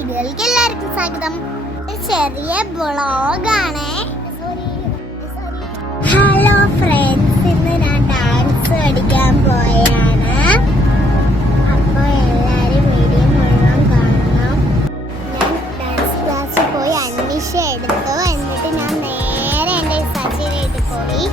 വീഡിയോയിലേക്ക് എല്ലാവർക്കും സ്വാഗതം. ചെറിയ ബ്ലോഗാണ്. ഹലോ ഫ്രണ്ട്സ്, ഇന്ന് ഞാൻ ഡാൻസ് പഠിക്കാൻ പോയാണ്. അപ്പോൾ എല്ലാവരും വീഡിയോ മുഴുവൻ കാണണം. ഞാൻ ഡാൻസ് ക്ലാസ്സിൽ പോയി അഡ്മിഷൻ എടുത്തു. എന്നിട്ട് ഞാൻ നേരെ എൻ്റെ സച്ചിനായിട്ട് പോയി.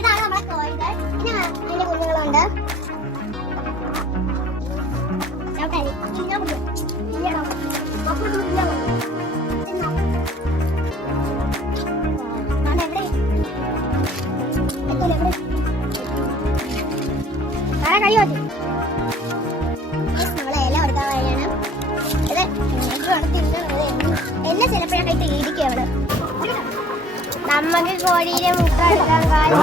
ഇതാണ് നമ്മളെ കോഴികൾ. പിന്നെ അതിന്റെ കുഞ്ഞുങ്ങളുണ്ട്. നമ്മളെ ഇല കൊടുക്കാൻ വഴിയാണ് ഇത്. എന്നെ ചിലപ്പോ ഞാൻ കൈ ഇരിക്കും അവിടെ. നമുക്ക് കോഴിയുടെ മുക്കെടുക്കാൻ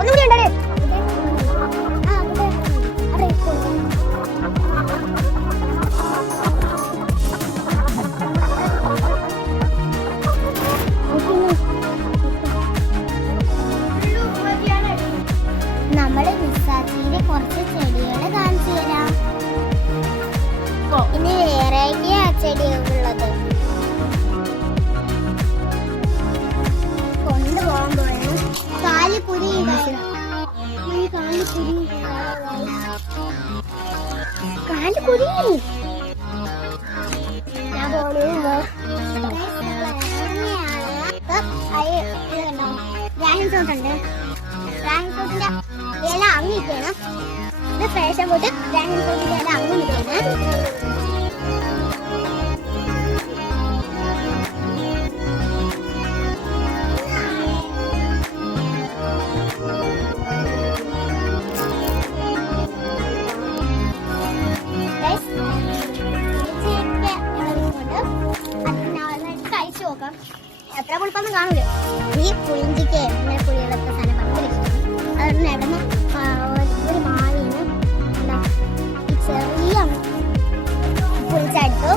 ഒന്നുകൂടി ഉണ്ടേ. നമ്മുടെ നിസാച്ചിയിലെ കുറച്ച് ചെടികൾ കാണിച്ചു തരാം. ഇനി വേറെയൊക്കെയാ ചെടികളുള്ളത്. കൊണ്ടുപോകാൻ പോയാണ്. കാലിക്കുരി ഞാൻ പോണു. ഡ്രാഗൺ ഫ്രൂട്ട് ഉണ്ട്. ഡ്രാഗൺ ഫ്രൂട്ടിന്റെ ഇല അങ്ങിട്ടാണ്. ഇത് ഫാഷൻ ഫ്രൂട്ട്. ഡ്രാഗൺ ഫ്രൂട്ടിന്റെ ഇല അങ്ങിട്ടാണ്. എത്ര പുളിപ്പൊന്നും കാണൂല. ഈ പുളിഞ്ചിക്ക് ഇങ്ങനെ പുളികളൊക്കെ സാധനം ഭയങ്കര ഇഷ്ടമാണ്. അതുകൊണ്ട് എവിടെന്ന് ഒരു മാവിന് ഈ ചെറിയ പുളിച്ചെടുത്തു.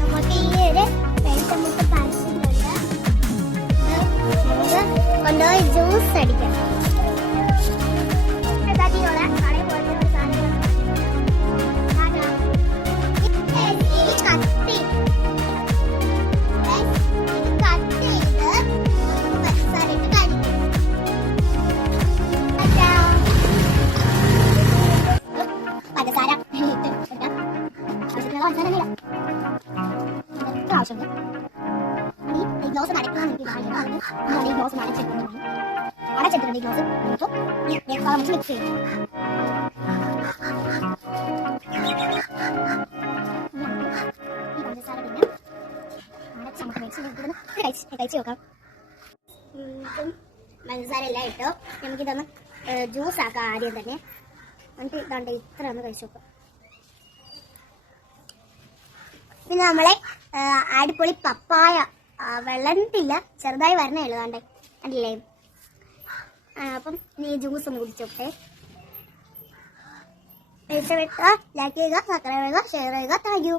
നമുക്ക് ഈ ഒരു വെളിച്ചമുട്ട് പറിച്ചിട്ടുണ്ട്. നമുക്ക് കൊണ്ടുപോയി ജ്യൂസ് അടിക്കാം. പഞ്ചസാര എല്ലാം ഇട്ടോ. നമുക്കിതൊന്ന് ജ്യൂസ് ആക്കാം ആദ്യം തന്നെ. എന്നിട്ട് ഇതാണ്ട് ഇത്ര ഒന്ന് കഴിച്ചു നോക്കാം. പിന്നെ നമ്മളെ അടിപൊളി പപ്പായ വെള്ളത്തില്ല, ചെറുതായി വരണേ ഉള്ളൂ. കണ്ടേ കണ്ടില്ലേ? അപ്പം ഇനി ഈ ജ്യൂസ് ഒന്ന് കുടിച്ചോട്ടെ. ലൈക്ക് ചെയ്യുക, സബ്സ്ക്രൈബ് ചെയ്യുക, ഷെയർ ചെയ്യുക. Thank you.